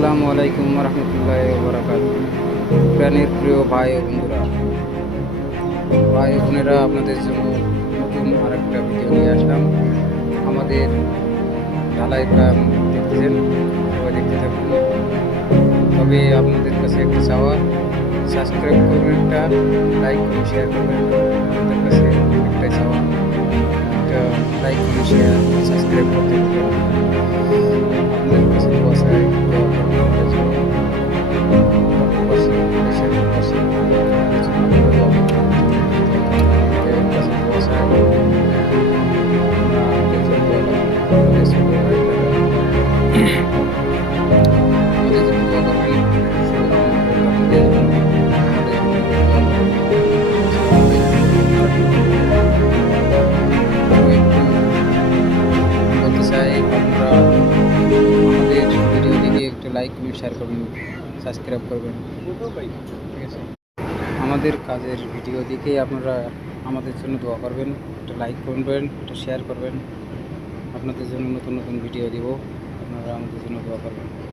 আসসালামু আলাইকুম রহমতুল্লাহ বরাকাত। প্রাণের প্রিয় ভাই ও বন্ধুরা, ভাই ও বোনেরা, আপনাদের জন্য নতুন আরেকটা ভিডিও নিয়ে আসলাম। আমাদের ঢালাই কাম দেখতেছেন, সবাই দেখতে থাকুন। তবে আপনাদের কাছে একটা চাওয়া, সাবস্ক্রাইব করবেন, একটা লাইক করুন, শেয়ার করবেন। আপনাদের কাছে একটাই চাওয়া, একটা লাইক করুন, শেয়ার, সাবস্ক্রাইব করতে থাকুন। আপনাদের কাছে দোয়া চাই, দোয়া করবেন আমাদের জন্য। লাইক করবেন, শেয়ার করবেন, সাবস্ক্রাইব করবেন, ঠিক আছে? আমাদের কাজের ভিডিও দেখেই আপনারা আমাদের জন্য দোয়া করবেন, একটা লাইক করবেন, একটা শেয়ার করবেন। আপনাদের জন্য নতুন নতুন ভিডিও দিব, আপনারা আমাদের জন্য দোয়া করবেন।